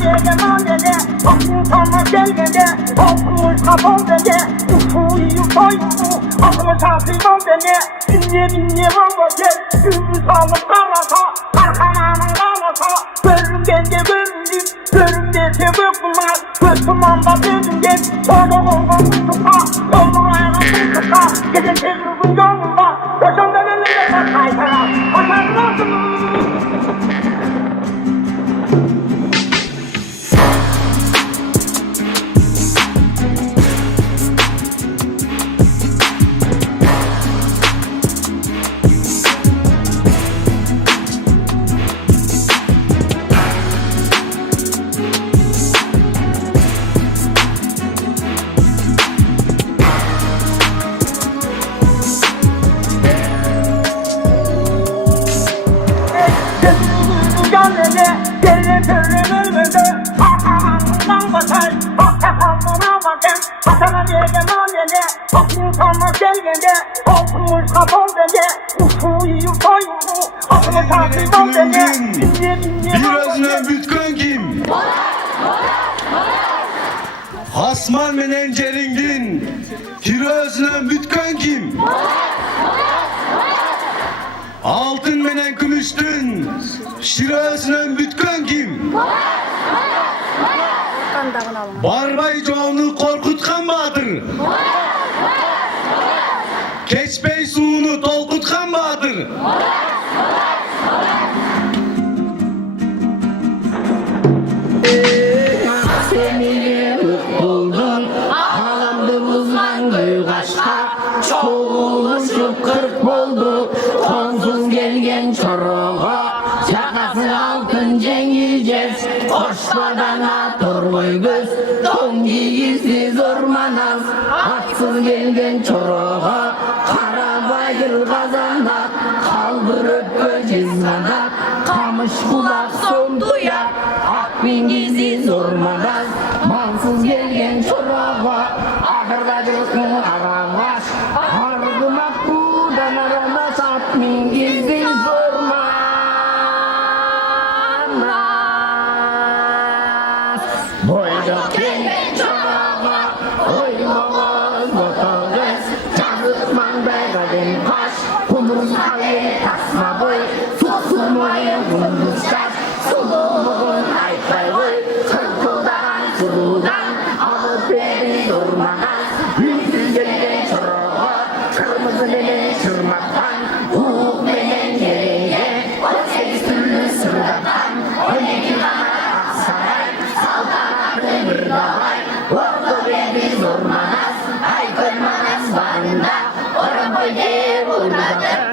Sahneye manede Aklına gelmede Okumuş kafam beni Ufuyu soyunu Aklı çarpıyım beni Dinle valla gel Gümrüz alıp karata Arkananın karata Görümden de göründüm Görümde sebep bunlar Gözüm anda dedim gel Orada olmam tutupa Yolun ayağım tutupa Gidin tezgürün yolunda Koşan da belirle bak kaytara Koşan nasıl Gelin ölümümüzü Arkamdan bakar Arkamdan bakar Atana diye manede İnsanlar gelgende Okumuş kafam beni Ufuyu soyunu Aklı çarpıyım beni Birazına bütkün kim? Hasman menen ceringin Hirozuna bütkün kim? Altın menen kümüştün Şirasına bütkün kim? Barbay çoğunu korkutkan badır Keçpey suunu dolkutkan badır Seni buldun Halamdı buzlan göygaşka Çoğuluşup kırk buldu Tonsuz gelgen çoroğa Şakası altın cengileceğiz Koşmadan atur göz Don giyisiz ormanaz Atsız gelgen çoroğa Kara bayır kazanda Kaldırıp cizmada Kamış kulak sonduya Akbingisiz ormanaz Mansız gelgen çoroğa Ahırda cırkın aravaş Hargımak budan aramaz Akbingisiz ormanaz Boyduk gelgen çoroğa Oymağız botağız Çağırtman begadın kaş Kumruz halim tasma boy Susumuyu gündüz kaç Suluğun aytay boy Kırkıldan surudan Alıp beni durmadan Yüzsüz gelgen çoroğa Kırmızı beni çırmaktan Uğuk benen yerine 18 türlü sırdadan 12 kanat aksaray Saltanatlı bir davay Ordu beni durmadan Ay kırmanaz bağında Orada boy diye vurmadan